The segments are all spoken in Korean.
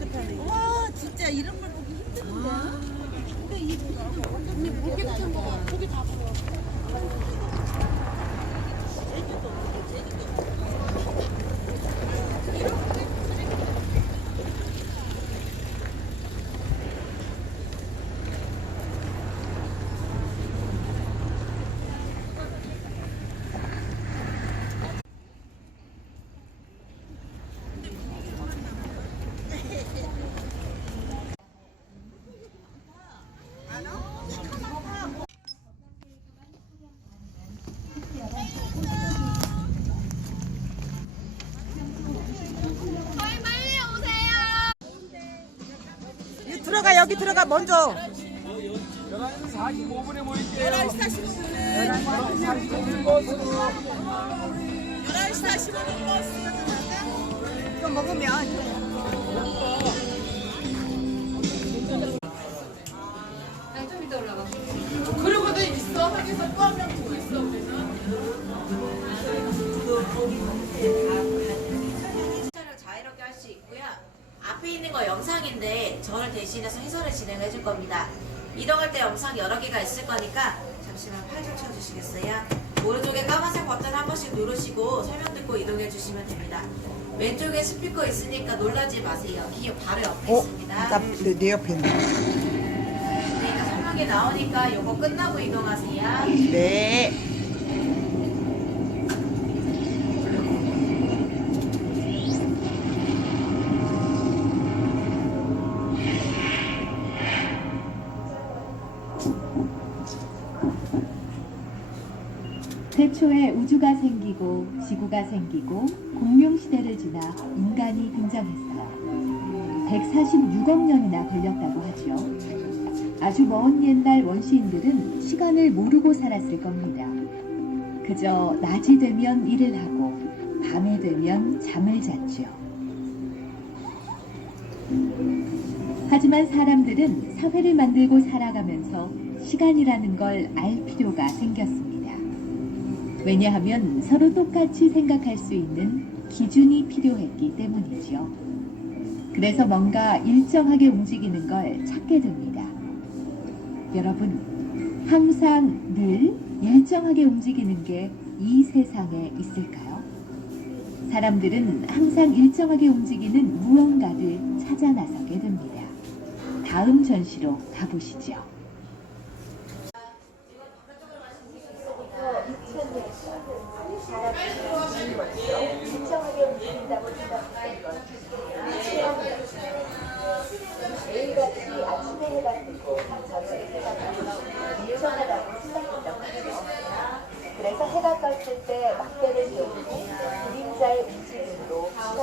깨끗하네. 와 진짜 이런 걸 보기 힘든데. 근데 이 언니 물 깨끗한 거 고기 다 보여. 제주도 제주도. 여기 들어가 먼저. 11시 45분에 모일게요. 11시 45분에 45분 버스로. 11시 45분 버스 이거 먹으면 그러고도 있어 하기서 또한명더 있어 그래서 해설을 자유롭게 할 수 있고요. 앞에 있는 거 영상인데 저를 대신해서 해설을 진행해 줄 겁니다. 이동할 때 영상 여러 개가 있을 거니까 잠시만 팔 좀 쳐주시겠어요? 오른쪽에 까만색 버튼 한 번씩 누르시고 설명 듣고 이동해 주시면 됩니다. 왼쪽에 스피커 있으니까 놀라지 마세요. 기 바로 옆에 어? 있습니다. 나, 내, 내 옆에 있네. 그러니까 설명이 나오니까 요거 끝나고 이동하세요. 네. 태초에 우주가 생기고 지구가 생기고 공룡 시대를 지나 인간이 등장했어요. 146억 년이나 걸렸다고 하죠. 아주 먼 옛날 원시인들은 시간을 모르고 살았을 겁니다. 그저 낮이 되면 일을 하고 밤이 되면 잠을 잤죠. 하지만 사람들은 사회를 만들고 살아가면서 시간이라는 걸 알 필요가 생겼습니다. 왜냐하면 서로 똑같이 생각할 수 있는 기준이 필요했기 때문이지요. 그래서 뭔가 일정하게 움직이는 걸 찾게 됩니다. 여러분, 항상 늘 일정하게 움직이는 게 이 세상에 있을까요? 사람들은 항상 일정하게 움직이는 무언가를 찾아 나서게 됩니다. 다음 전시로 가보시죠.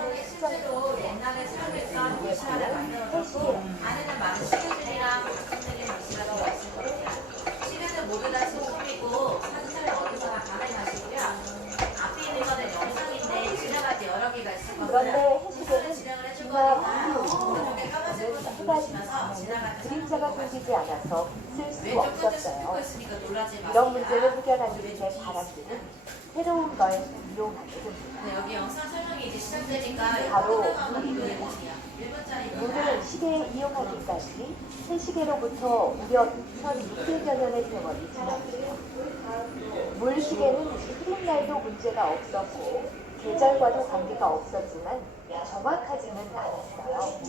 시간을 수정하고 옛날에 살았던 이 시간을 만들어 해시계 안에는 많은 박스들이 전시가 되어 있습니다. 시계는 모두 다 소품이고 사진을 어디서나 가능하시고요. 앞에 있는 거는 영상인데 지나갈 때 여러 개가 있을. 그런데 해시계는 진행을 해줄 거니까 오른쪽에 까만색 누르시면서 지나갈 때 그림자가 끊기지 않아서 쓸 수 왼쪽 없었어요. 이런 문제를 해결하기 위해 사람들은 새로운 걸 이용하게 됩니다. 네, 여기 영상 설명이 이제 시작되니까 바로. 1분짜리 물을 시계에 이용하기까지 새 시계로부터 무려 2600여 년의 세월이 지났어요. 물시계는 흐린 날도 문제가 없었고 계절과도 관계가 없었지만 정확하지는 않았어요.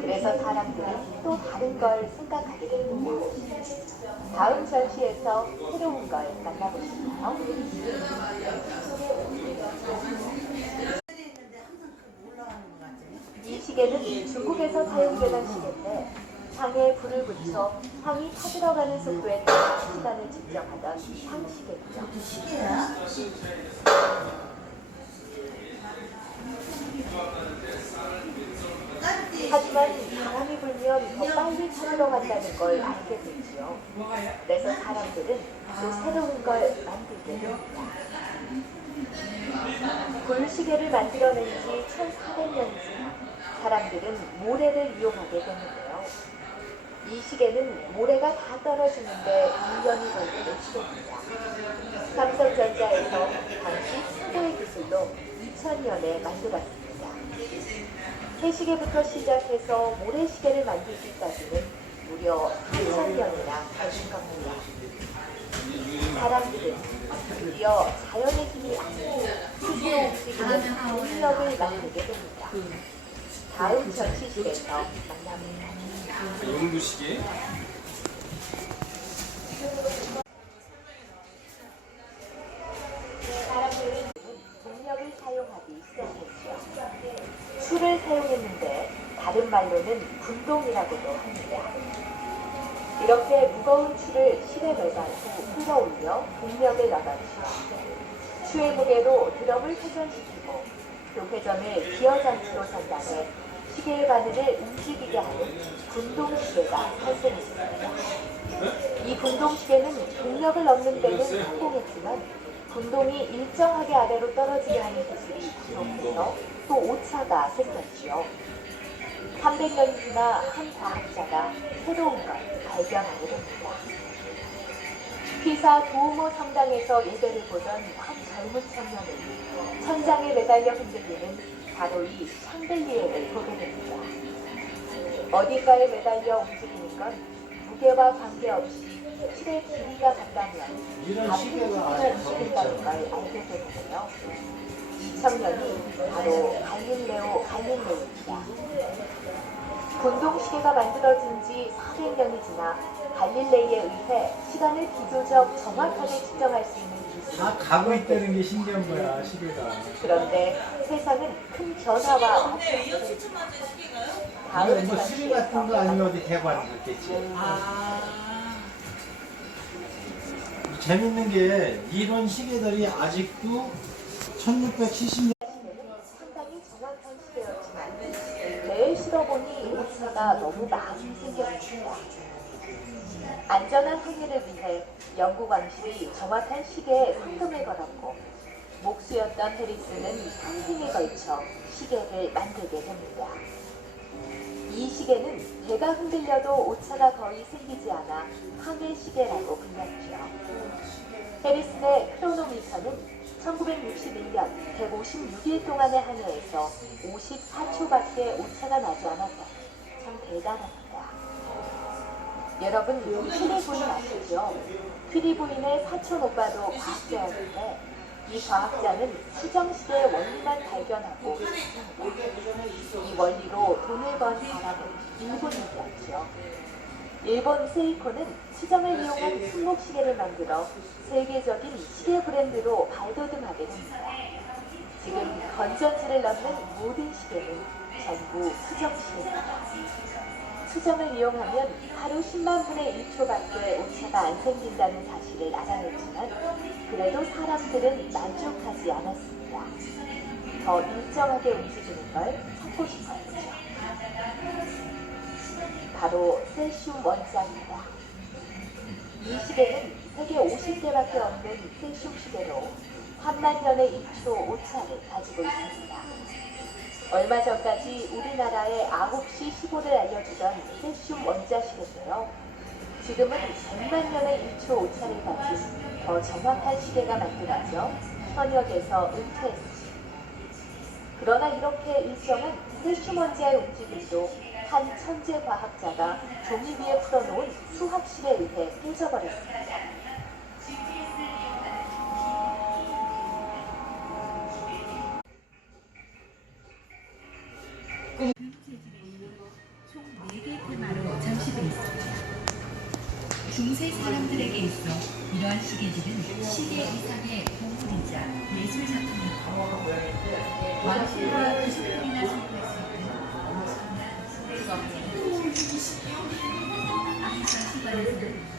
그래서 사람들이 또 다른 걸 생각하게 됩니다. 다음 전시에서 새로운 걸 만나보실까요? 이 시계는 중국에서 사용되던 시계인데 향에 불을 붙여 향이 타들어가는 속도에 따라 시간을 측정하던 향시계죠. 하지만 바람이 불면 더 빨리 타들어간다는 걸 알게 되지요. 그래서 사람들은 또 새로운 걸 만들게 됩니다. 굴시계를 만들어낸 지 1400년이 지나 사람들은 모래를 이용하게 되는데요. 이 시계는 모래가 다 떨어지는데 2년이 걸리는 시계입니다. 삼성전자에서 당시 최고의 기술로 2000년에 만들었습니다. 새시계부터 시작해서 모래시계를 만들기까지는 무려 3,000년이나 걸린 겁니다. 사람들은 드디어 자연의 힘이 아닌 스스로 움직이는 동력을 만들게 됩니다. 다음 전시실에서 만나봅니다. 연구시계. 말로는 분동이라고도 합니다. 이렇게 무거운 추를 실에 매단 후 끌어올려 동력을 나가죠. 추의 무게로 드럼을 회전시키고 그 회전을 기어 장치로 전달해 시계의 바늘을 움직이게 하는 분동시계가 탄생했습니다. 이 분동시계는 동력을 얻는 데는 성공했지만 분동이 일정하게 아래로 떨어지게 하는 기술이 부족해서 또 오차가 생겼지요. 300년이 지나 한 과학자가 새로운 걸 발견하게 됩니다. 피사 두오모 성당에서 예배를 보던 한 젊은 청년은 천장에 매달려 흔들리는 바로 이 샹들리에를 보게 됩니다. 어딘가에 매달려 움직이는 건 무게와 관계없이 실의 길이가 같다면 같은 시간을 움직인다는 걸 알게 되는데요. 이 청년이 바로 갈릴레오 갈릴레 오입니다. 분동시계가 만들어진 지 400년이 지나 갈릴레이에 의해 시간을 비교적 정확하게 측정할 수 있는 기술이 다 가고 있다는 게 신기한 거야 시계가. 그런데 세상은 큰 변화와 이거 뭐 수리 같은 거 아니면 어디 대관 그렇겠지. 재밌는 게 이런 시계들이 아직도 1670년 너무 많이 생겼습니다. 안전한 항해를 위해 영국 왕실이 정확한 시계에 상금을 걸었고 목수였던 해리스는 평생에 걸쳐 시계를 만들게 됩니다. 이 시계는 배가 흔들려도 오차가 거의 생기지 않아 항해 시계라고 불렸죠. 해리슨의 크로노미터는 1961년 156일 동안의 항해에서 54초밖에 오차가 나지 않았다. 참 대단합니다. 여러분 퀴리 부인 아시죠? 퀴리 부인의 사촌 오빠도 과학자였는데 이 과학자는 수정시계의 원리만 발견하고. 이 원리로 돈을 번 사람은 일본인이었죠. 일본 세이코는 수정을 이용한 손목시계를 만들어 세계적인 시계 브랜드로 발돋움하게 됩니다. 지금 건전지를 넣는 모든 시계는 전부 수정시계입니다. 수정을 이용하면 하루 10만 분의 1초밖에 오차가 안 생긴다는 사실을 알아냈지만 그래도 사람들은 만족하지 않았습니다. 더 일정하게 움직이는 걸 찾고 싶었죠. 바로 셀슘 원자입니다. 이 시계는 세계 50개밖에 없는 셀슘 시계로 한만 년의 1초 오차를 가지고 있습니다. 얼마 전까지 우리나라에 9시 15를 알려주던 셀슘 원자시계인데요. 지금은 100만 년의 1초 오차를 가진 더 정확한 시계가 만들어져 현역에서 은퇴했습니다. 그러나 이렇게 일정한 셀슘 원자의 움직임도 한 천재 과학자가 종이 위에 풀어놓은 수학식에 의해 깨져버렸습니다. 총 4개 테마로 전시돼 있습니다. 중세 사람들에게 있어 이러한 시계들은 시계 이상의 보물이자 예술 작품입니다. 왕실과 부속품이나 선물할 수 있는 엄청난 시계 이 전시관에서는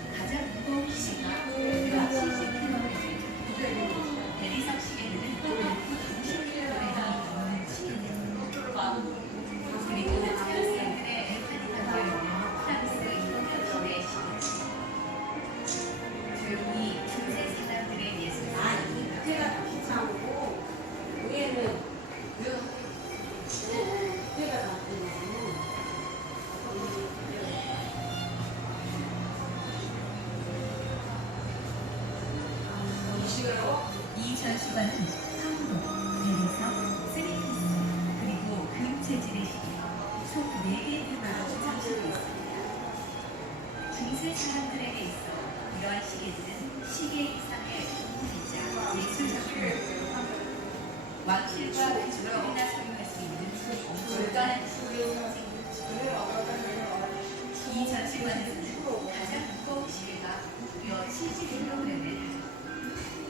관에서는 가장 무거운 시계가 무려 70kg을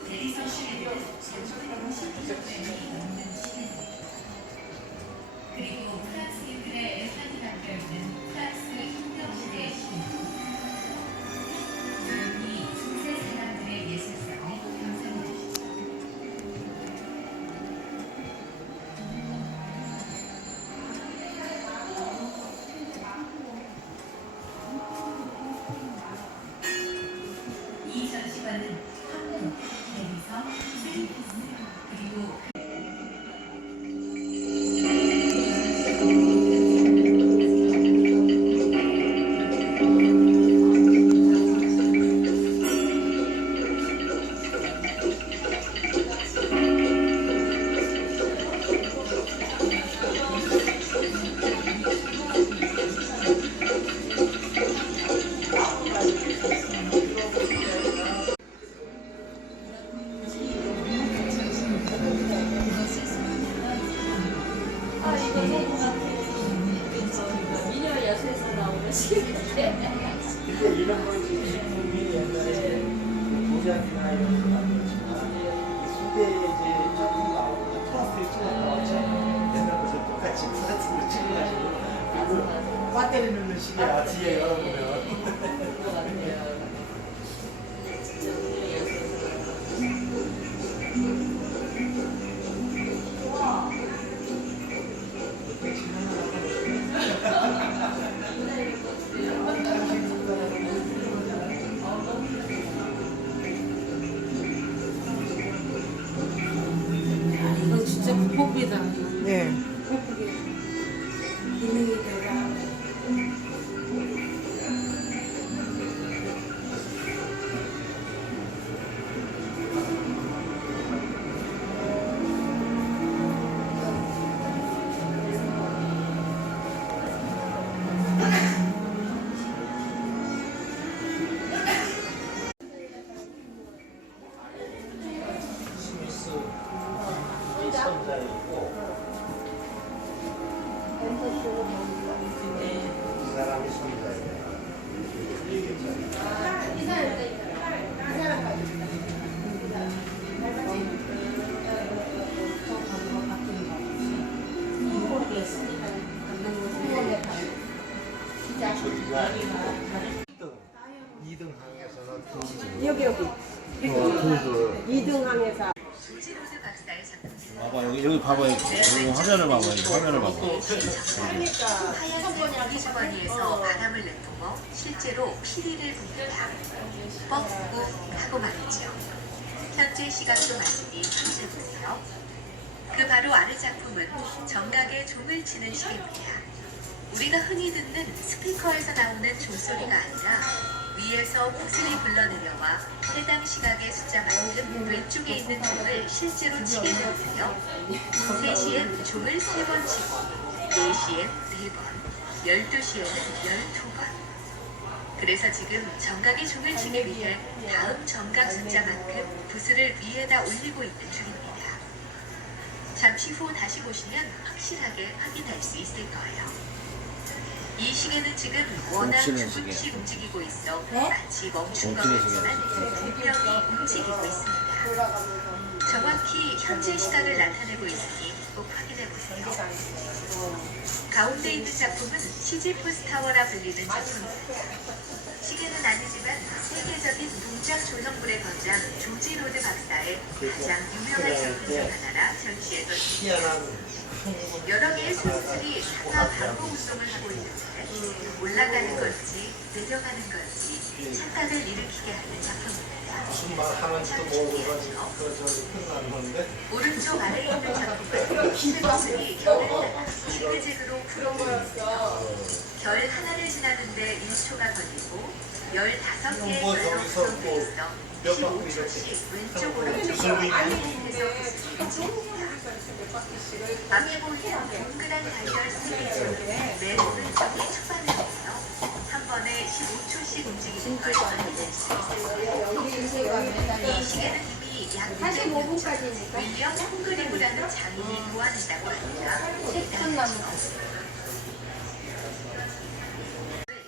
대리석 시계들은 150kg이 넘는 시계입니다. 그리고 프랑스인들의 엘판이 담겨있는 프랑스 도자 봐봐 여기 여기 봐봐 여기 화면을 봐봐 여기 화면을 봐봐 하얀색 기주머니에서 바람을 내뿜어 실제로 피리를 붑니다. 뻑꾸 하고 말이죠. 현재 시각도 맞으니 감상보세요. 그 바로 아래 작품은 정각에 종을 치는 시계입니다. 우리가 흔히 듣는 스피커에서 나오는 종소리가 아니라 위에서 구슬이 불러내려와 해당 시각의 숫자 만큼 왼쪽에 있는 종을 실제로 치게 되는데요. 3시엔 종을 3번 치고 4시엔 4번, 12시에는 12번. 그래서 지금 정각의 종을 치기 위해 다음 정각 숫자만큼 구슬을 위에다 올리고 있는 중입니다. 잠시 후 다시 보시면 확실하게 확인할 수 있을 거예요. 이 시계는 지금 워낙 멈추는 조금씩 시계. 움직이고 있어 마치 멈춘 것 멈추는 시계. 같지만 분명히 움직이고 있습니다. 정확히 현재 시각을 나타내고 있으니 꼭 확인해 보세요. 가운데 있는 작품은 시지프스 타워라 불리는 작품입니다. 시계는 아니지만 세계적인 동작 조형물의 거장 조지 로드 박사의 가장 유명한 작품 중 하나라 희한한 여러 개의 소수들이 상하 반복 운동을 하고 있는데 올라가는 건지 내려가는 건지 착각을 일으키게 하는 작품입니다. 무슨 말 하면 또 저기 끝나는 건데. 오른쪽 아래에 있는 작품은 시드것이 결을 따라 구르고 있으며 결 하나를 지나는데 1초가 걸리고 15개의 뭐 저기서 구성되어 있어 몇 바퀴 15초씩 왼쪽 무슨 보이는 동그란 달걀 스테이지로 매 오른쪽이 초반이고요. 한 번에 15초씩 움직이는 걸 확인할 수 있어요. 이 시계는 이미 약 45분까지니까 윌리엄 홈그리브라는 장인이 도와준다고 합니다. 10분 남았어.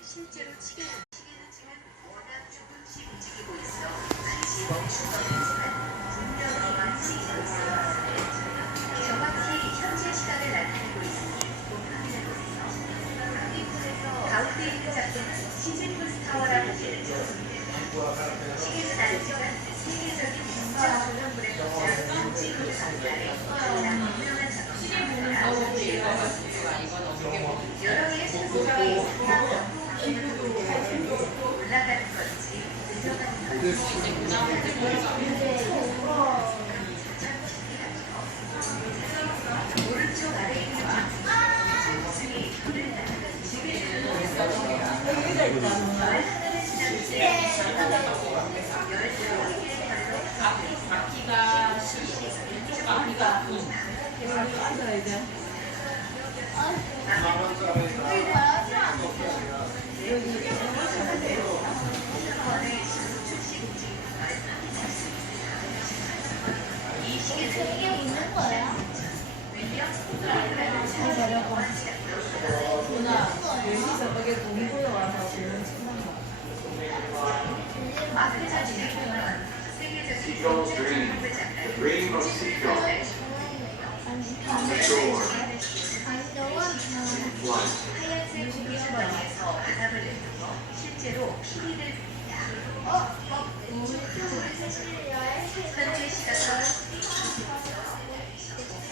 실제로 시계 시즈프스 타워라고 불리는 시계는 아니지만 세계적인 진짜 조명 브랜드인 한지로 상가의 가장 유명한 작품입니다. 여러 개의 슬픔이 올라가는 건지 내려가는 건지 이 바람을 내는 거 실제로 피리를 붑니다. 현재 시각으로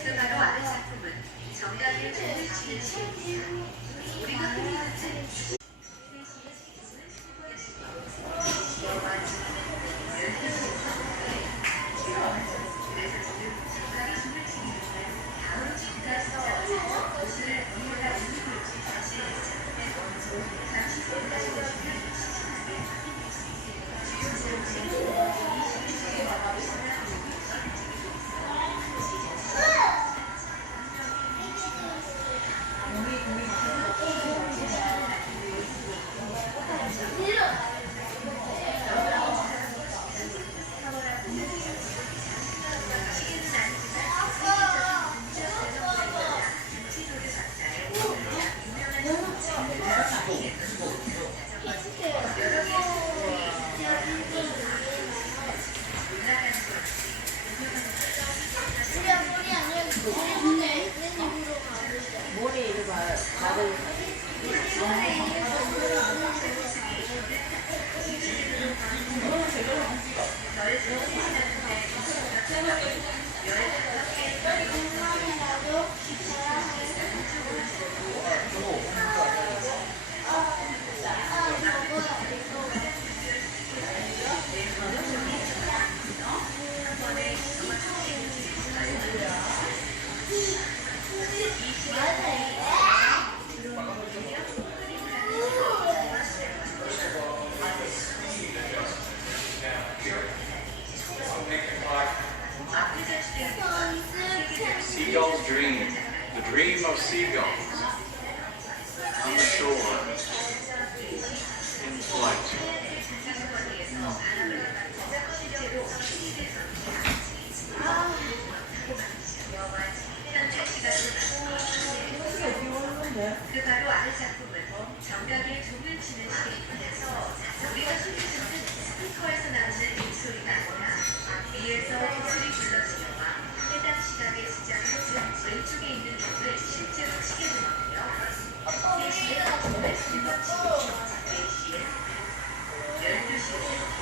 그 바로 아래 작품은 정답을 찾을 지혜입니다. 우리가 흔히 듣는 dream. The dream of seagulls on the shore in flight. 그 바로 아래 작품은 시각의 숫자를 왼쪽에 있는 종을 실제로 치게 되는데요. 3시에 말씀을 치고 4시에 12시에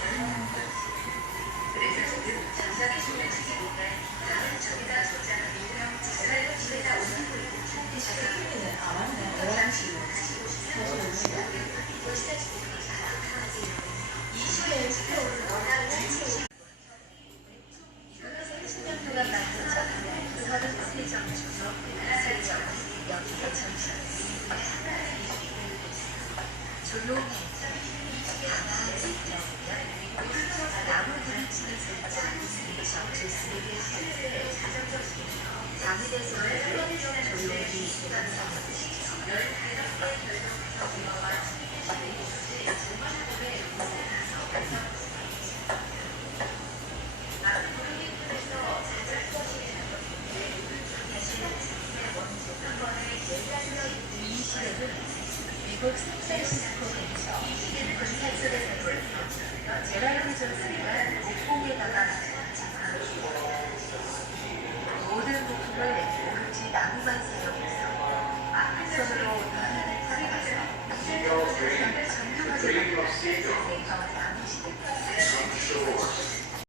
Thank you.